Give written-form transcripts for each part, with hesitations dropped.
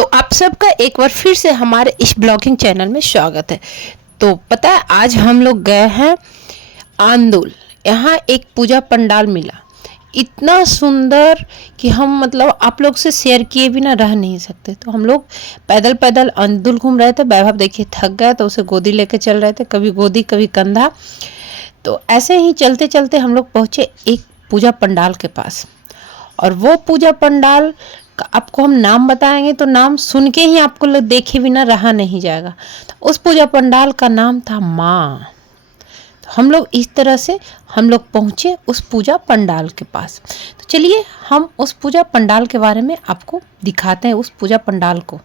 तो आप सबका एक बार फिर से हमारे इस ब्लॉगिंग चैनल में स्वागत है। तो पता है आज हम लोग गए हैं आंदुल। यहाँ एक पूजा पंडाल मिला, इतना सुंदर कि हम मतलब आप लोग से शेयर किए बिना रह नहीं सकते। तो हम लोग पैदल पैदल आंदुल घूम रहे थे। वैभव देखिए थक गए तो उसे गोदी लेके चल रहे थे, कभी गोदी कभी कंधा। तो ऐसे ही चलते चलते हम लोग पहुँचे एक पूजा पंडाल के पास। और वो पूजा पंडाल आपको हम नाम बताएंगे तो नाम सुन के ही आपको देखे बिना रहा नहीं जाएगा। तो उस पूजा पंडाल का नाम था माँ। तो हम लोग इस तरह से हम लोग पहुँचे उस पूजा पंडाल के पास। तो चलिए हम उस पूजा पंडाल के बारे में आपको दिखाते हैं, उस पूजा पंडाल को।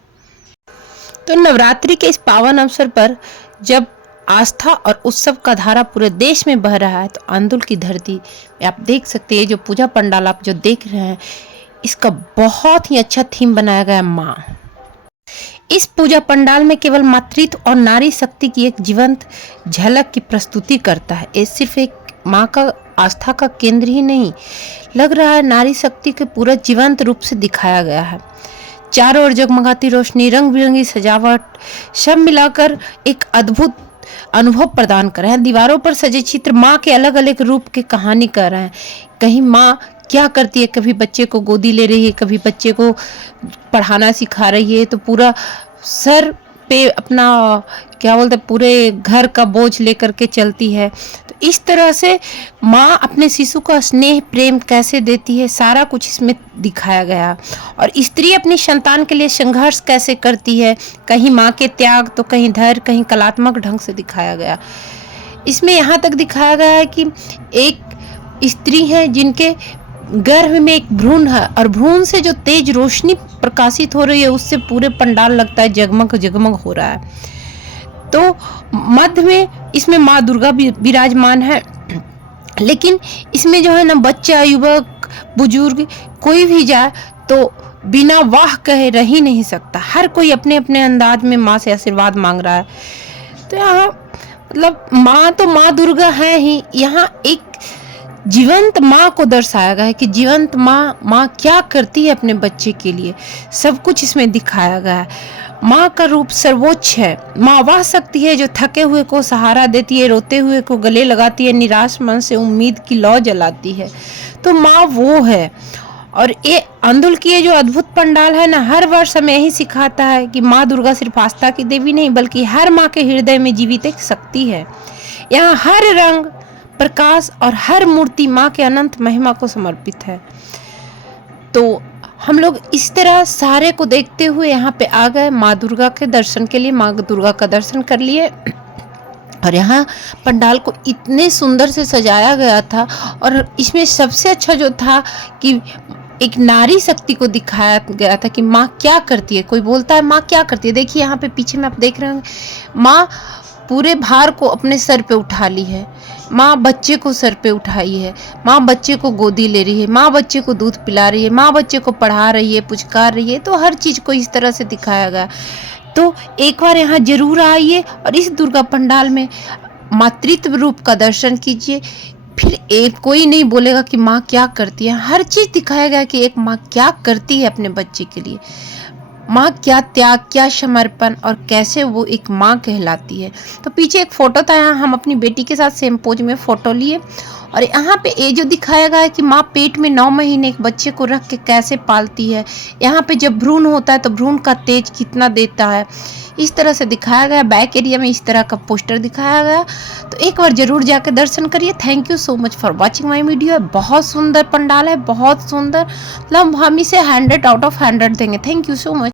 तो नवरात्रि के इस पावन अवसर पर जब आस्था और उत्सव का धारा पूरे देश में बह रहा है, तो आंदुल की धरती में आप देख सकते हैं जो पूजा पंडाल आप जो देख रहे हैं, इसका बहुत ही अच्छा थीम बनाया गया है माँ। इस पूजा पंडाल में केवल मातृत्व और नारी शक्ति की एक जीवंत झलक की प्रस्तुति करता है। ये सिर्फ एक माँ का आस्था का केंद्र ही नहीं लग रहा है, नारी शक्ति के पूरा जीवंत रूप से दिखाया गया है। चारों ओर जगमगाती रोशनी, रंग बिरंगी सजावट, सब मिलाकर एक अद्भुत अनुभव प्रदान कर रहे हैं। दीवारों पर सजे चित्र माँ के अलग अलग रूप की कहानी कर रहे हैं। कहीं माँ क्या करती है, कभी बच्चे को गोदी ले रही है, कभी बच्चे को पढ़ाना सिखा रही है, तो पूरा सर पे अपना क्या बोलते पूरे घर का बोझ लेकर के चलती है। तो इस तरह से माँ अपने शिशु का स्नेह प्रेम कैसे देती है, सारा कुछ इसमें दिखाया गया। और स्त्री अपनी संतान के लिए संघर्ष कैसे करती है, कहीं माँ के त्याग तो कहीं धैर्य, कहीं कलात्मक ढंग से दिखाया गया। इसमें यहाँ तक दिखाया गया है कि एक स्त्री है जिनके गर्भ में एक भ्रूण है, और भ्रूण से जो तेज रोशनी प्रकाशित हो रही है उससे पूरे पंडाल लगता है जगमग जगमग हो रहा है। तो मध्य में इसमें माँ दुर्गा भी विराजमान है, लेकिन इसमें जो है ना बच्चा, युवक, बुजुर्ग कोई भी जाए तो बिना वाह कहे रह ही नहीं सकता। हर कोई अपने अपने अंदाज में माँ से आशीर्वाद मांग रहा है। तो यहाँ मतलब माँ तो माँ दुर्गा है ही, यहाँ एक जीवंत माँ को दर्शाया गया है कि जीवंत माँ क्या करती है अपने बच्चे के लिए, सब कुछ इसमें दिखाया गया है। माँ का रूप सर्वोच्च है। माँ वह शक्ति है जो थके हुए को सहारा देती है, रोते हुए को गले लगाती है, निराश मन से उम्मीद की लौ जलाती है। तो माँ वो है। और ये आंदुल की ये जो अद्भुत पंडाल है ना, हर वर्ष हमें यही सिखाता है कि माँ दुर्गा सिर्फ आस्था की देवी नहीं, बल्कि हर माँ के हृदय में जीवित एक शक्ति है। यहाँ हर रंग, प्रकाश और हर मूर्ति माँ के अनंत महिमा को समर्पित है। तो हम लोग इस तरह सारे को देखते हुए यहाँ पे आ गए माँ दुर्गा के दर्शन के लिए। माँ दुर्गा का दर्शन कर लिए और यहाँ पंडाल को इतने सुंदर से सजाया गया था। और इसमें सबसे अच्छा जो था कि एक नारी शक्ति को दिखाया गया था कि माँ क्या करती है। कोई बोलता है माँ क्या करती है, देखिए यहाँ पे पीछे में आप देख रहे होंगे, माँ पूरे भार को अपने सर पे उठा ली है, माँ बच्चे को सर पे उठाई है, माँ बच्चे को गोदी ले रही है, माँ बच्चे को दूध पिला रही है, माँ बच्चे को पढ़ा रही है, पुचकार रही है। तो हर चीज़ को इस तरह से दिखाया गया। तो एक बार यहाँ जरूर आइए और इस दुर्गा पंडाल में मातृत्व रूप का दर्शन कीजिए। फिर एक कोई नहीं बोलेगा कि माँ क्या करती है। हर चीज़ दिखाया गया कि एक माँ क्या करती है अपने बच्चे के लिए, माँ क्या त्याग, क्या समर्पण, और कैसे वो एक माँ कहलाती है। तो पीछे एक फोटो था, यहाँ हम अपनी बेटी के साथ सेम पोज में फोटो लिए। और यहाँ पे ये जो दिखाया गया है कि माँ पेट में 9 महीने एक बच्चे को रख के कैसे पालती है। यहाँ पे जब भ्रूण होता है तो भ्रूण का तेज कितना देता है, इस तरह से दिखाया गया। बैक एरिया में इस तरह का पोस्टर दिखाया गया। तो एक बार जरूर जाकर दर्शन करिए। Thank you so much for watching my video. बहुत सुंदर पंडाल है, बहुत सुंदर, मतलब हम इसे 100 आउट ऑफ 100 देंगे। Thank you so much.